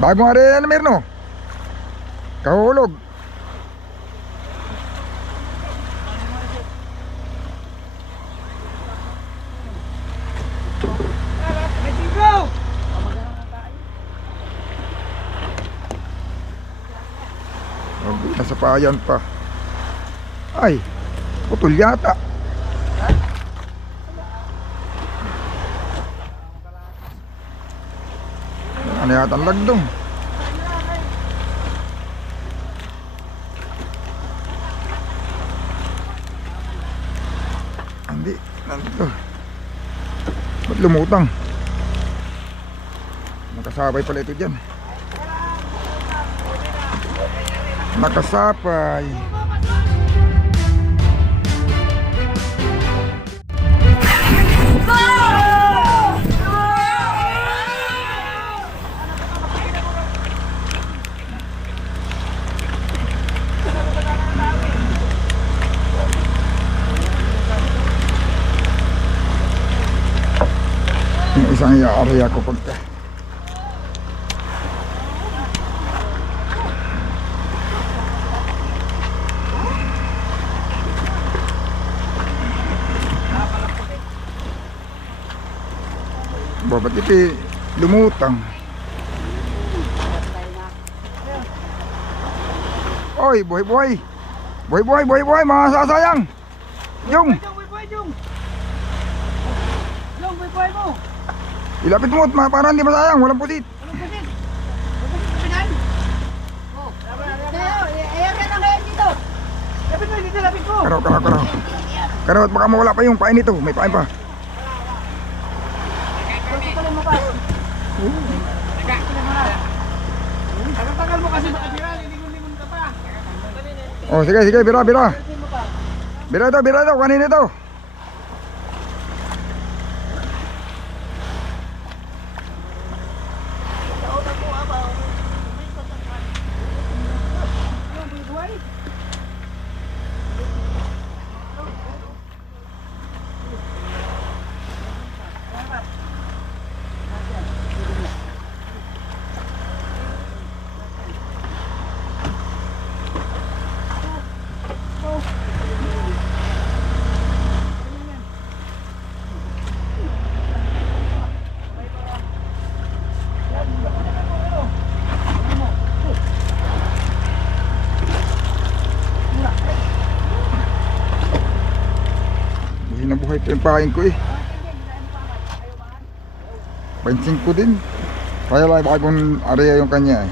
Bago nga rin Mirno. Kahulog. Nasa payan pa. Ay, putol yata. Ano yata ang lagdong? Hindi, nandito. Ba't lumutang? Nakasabay pala ito dyan. Nakasapay. Yung isang iaari ako pagka ba't iti lumutang? Oy, buhay-buhay. Buhay-buhay, buhay-buhay, mga sasayang. Yung buhay-buhay mo. ilapit mo at para hindi masayang, walang pusit. Walang pusit. Kapitan? Oh. Ayaw ka na ngayon dito. Lapit mo dito, lapit mo. Karaw. Karaw at baka mawala pa yung pain nito. May pain pa. Tagal mo kasi makatira, lilingon-lingon ka pa. Oh, sige, bira. Bira ito, kanin ito. Nabuhay pa yung pain ko eh. Pansing ko din. Kaya lang baka kung area yung kanya eh.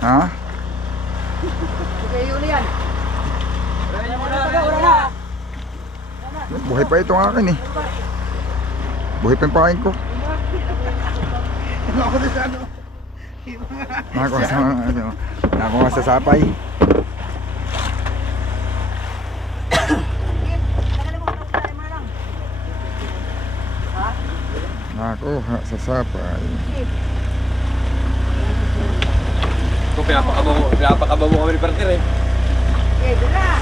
Ha? Buhay pa ito ang akin eh. Buhay pa yung pain ko. Nakakuha sa sapay. Nakakuha sa sapay. Kung pinapakaba mo kami ni partner eh. Eh, dala!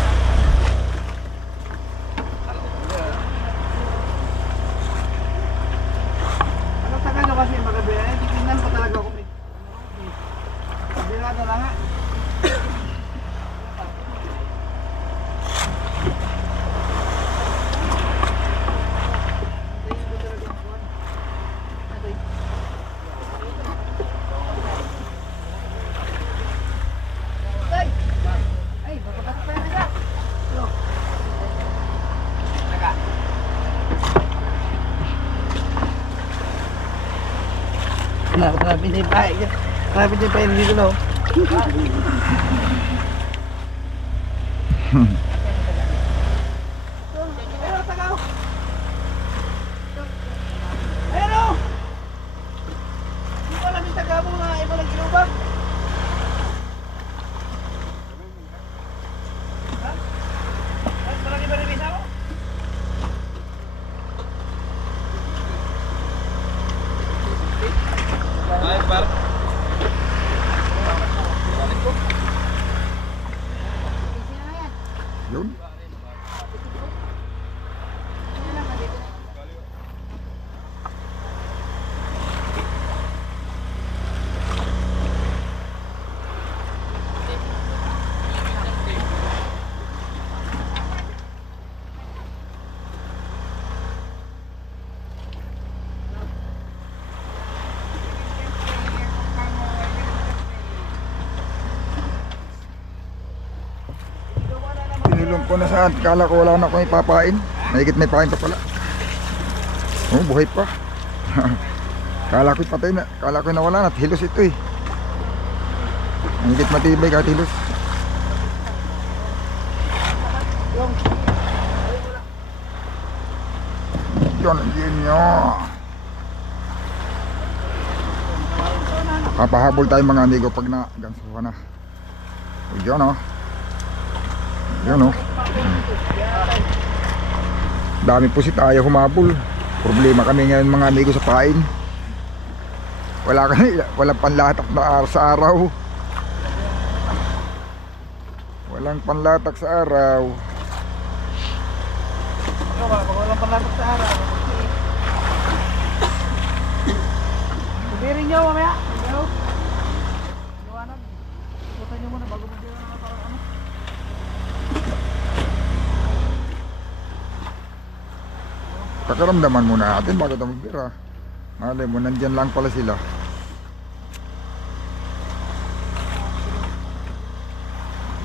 Ang tagal nyo kasi magkabila, titignan pa talaga ako. Kabila na lang nga. Malapit na yung pahay. Malapit na yung pahay dito no. Pero tagaw. Ayun o. Hindi ko alam yung taga mo nga iba ng ginubag. Ha? Marami ba rin isa mo? Ay, par. Yun. Pinilong ko na saan. Kala ko wala na akong ipapain. Mahigit may pain pa pala. Oh, buhay pa. Kala ko patay na. Kala ko nawala na. Hilos ito eh. Mahigit matibay kahit hilos. Yun nyo. Papahabol tayo mga amigo pag na-gansuhan na. Yun o. Yun o. Dami po si tayo humabol. Problema kami ngayon mga amigo sa pain. Walang panlatak na sa araw. Walang panlatak sa araw. Walang panlatak sa araw. Sabihin nyo mamaya. Liwanag. Putan nyo muna bago mag-bira na parang ano. Pakaramdaman muna natin bago tayo magbira. Malay mo, nandyan lang pala sila.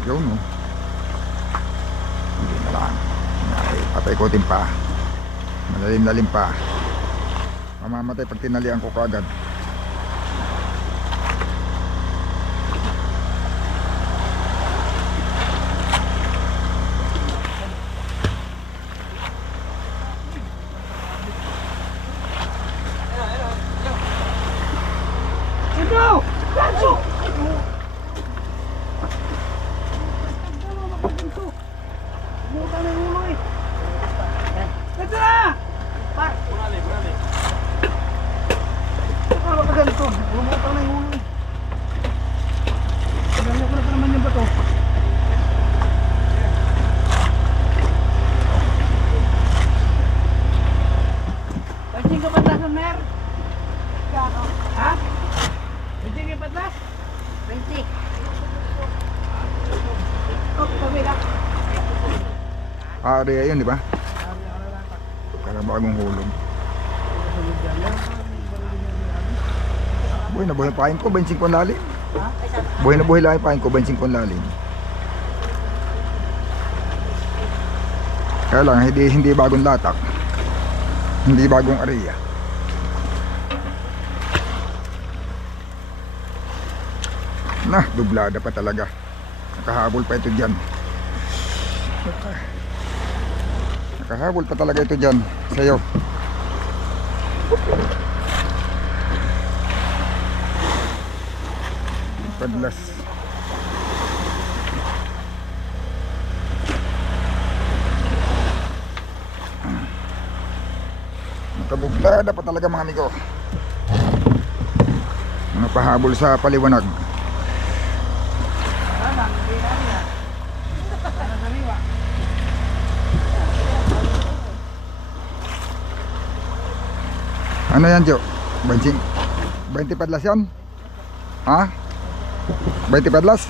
Yun o. Hindi na lang. Patay ko din pa. Malalim-lalim pa. Mamamatay pag tinalian ko kaagad. Ito! Ganso! Bumuta na yung ulo eh. Ganso na! Par! Punali. Ano ka ganito? Bumuta na yung ulo eh. Ganyan ko na pa naman yung bato. Pansin ka patlas ng mer? Ha? Pansin ka patlas? 20. Oh, sabi ka. Area yun, di ba? Karabagong hulog. Buhay na buhay ang pain ko, 25 ang lalim. Buhay na buhay lang ang pain ko, 25 ang lalim. Kaya lang, hindi bagong latak. Hindi bagong area. Nah, dublada pa talaga. Nakahabol pa ito dyan. Nakahabol pa talaga ito dyan sa'yo. Padlas. Nakabuglada pa talaga mga amigo. Napahabol sa paliwanag. Ano yan, Jo? 20 padlas yan? Ha? 20 padlas?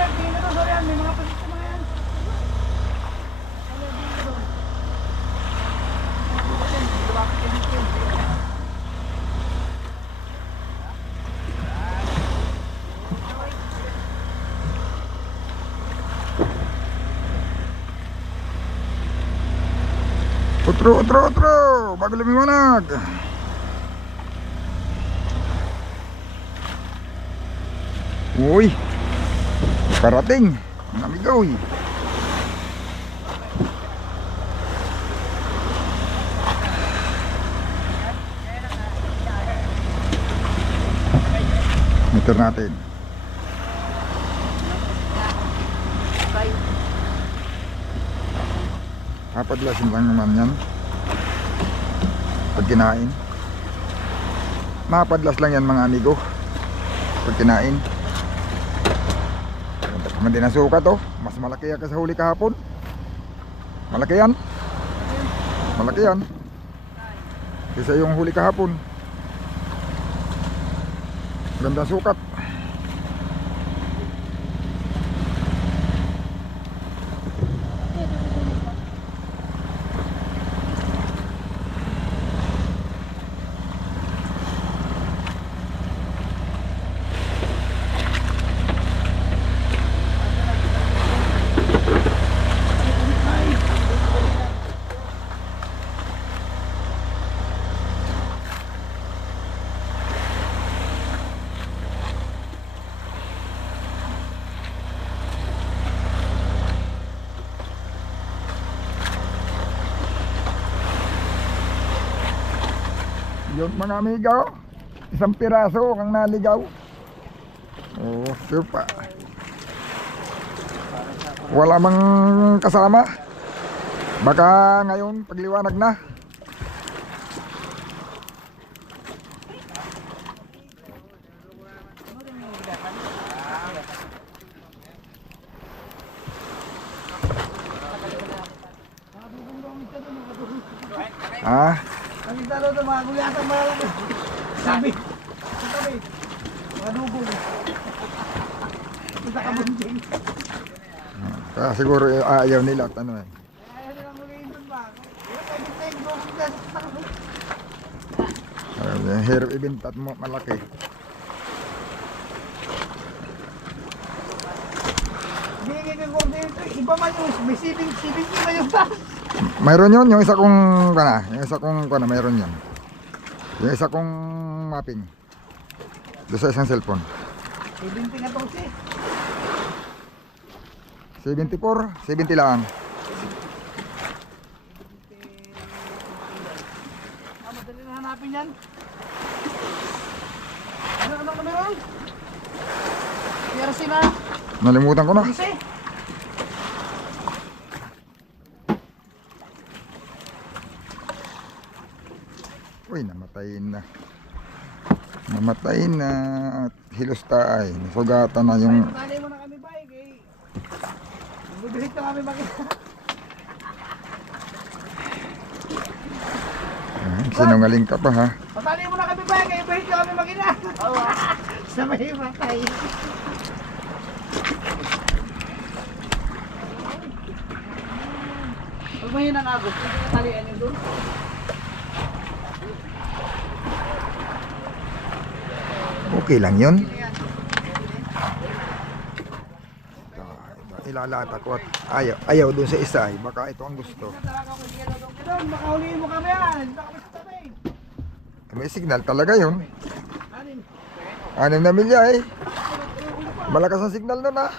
yan, tingin ka doon, sorry yan, may mga pasit sa mga yan. Utro, bago lumiwanag. Uy, parating, mga amigoy. Motor natin. Papadlasin lang naman yan. Pag kinain. Mapadlas lang yan mga amigo. Pag kinain. Naman din ang sukat oh. Mas malaki yan sa huli kahapon. Malaki yan. Malaki yan. Kaysa yung huli kahapon. Ganda sukat. Yun mga amigo, isang piraso ang naligaw. Oh, super. Wala mang kasama. Baka ngayon pagliwanag na. Ah, Ang isa doon, mga gulatan malalaki. Sabi. Mga dugong. Punta ka bunting. siguro ayaw nila at ano eh. Ayaw nilang huliin doon ba? Pwede tayo dugong dyan. Hirap ibenta at malaki. Bigay ka kung dito. Iba man yung may sibing iba yung taas. Mayroon yun, yung isa kong mayroon yun. Yung isa kong mapping. Doon sa isang cellphone. 70 nga itong si. 74, 70 lang. Madali na hanapin yan. Ano meron? Jersey na. Nalimutan ko na. Jersey. Uy, namatay na. Namatay na at hilusta ay nasugatan na yung Patali mo na kami bike eh. Bubihit na kami makita. sinungaling ka pa ha. Patali mo na kami bike eh. Bihit na kami makita. Sa may matay. Huwag mo yun ang agos. Hindi ka talian yun doon. Okay lang yun. Ilalata ko at ayaw dun sa isa ay baka ito ang gusto. Talaga ko sige doon. Makahuliin mo kami yan. Hindi kami sa tabi. May signal talaga yun. Anin? 6 na milya eh. Malakas ang signal nun ha.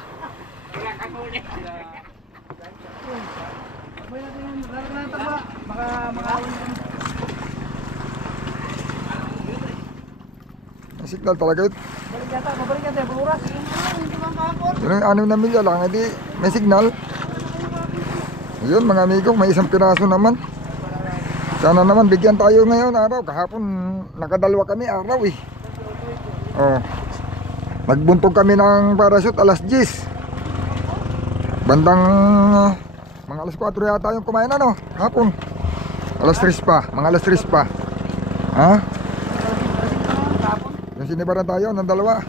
May natin yung lalaki na taba. Baka makawin kami. May signal talaga yun. Babalik yata. Buras. Hindi man kahapon. Yun ang 6 na milya lang. Hindi may signal. Yun mga amigo, may isang piraso naman. Sana naman bigyan tayo ngayon araw. Kahapon nakadalwa kami araw eh. Oh. Nagbuntog kami ng parachute alas 10. Bandang mga alas 4 yata yung kumain ano, hapon. Alas 3 pa, mga alas 3 pa. Ha? Yung sinibaran tayo ng dalawa.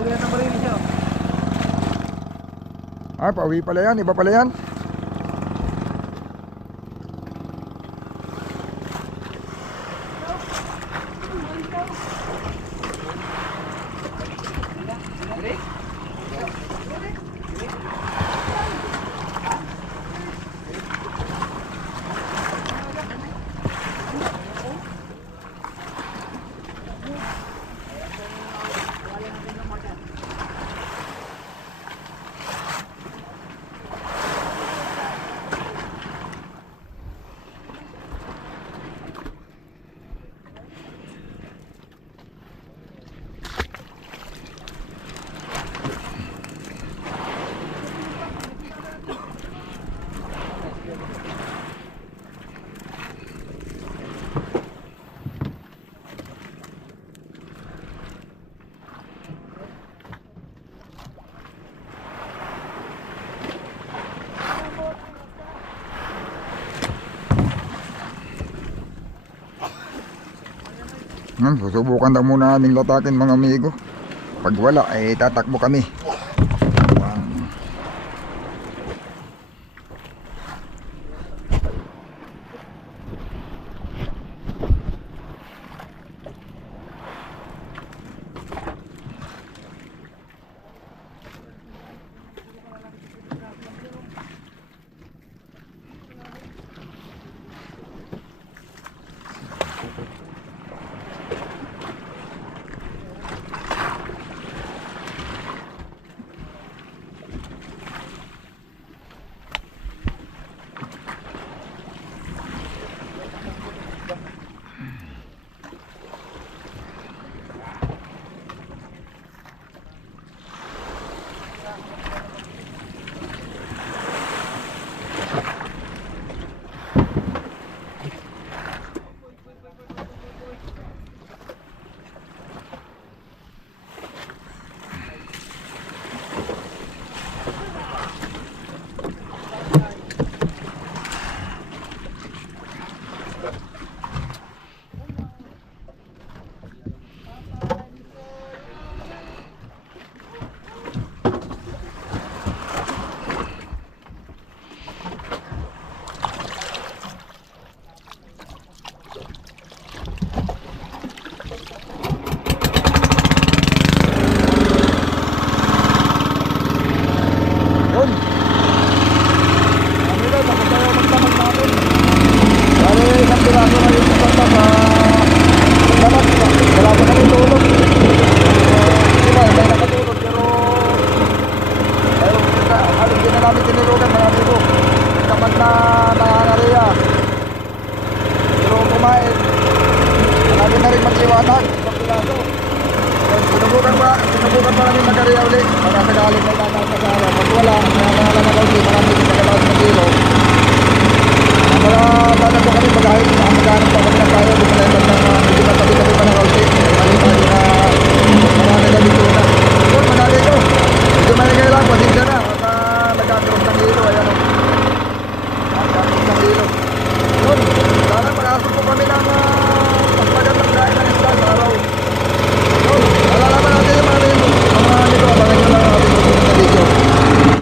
Uli na marili siya. Ah, pauwi pala yan. Iba pala yan. Susubukan daw muna aming latakin mga amigo. Pag wala, ay tatakbo kami. Sinubukan pa namin mag-area ulit. Pagkasagaling may tatang kasara. Pag wala, kaya pangalan na ulit. Marami sa kalawat ng kilo. Para paano po kami mag-ahit. Maghanap pa kami ng tayo. Hindi pa tabi-tabi pa ng kaunti. Marami na marami na dito na. Yun, manali ko. Medyo malagay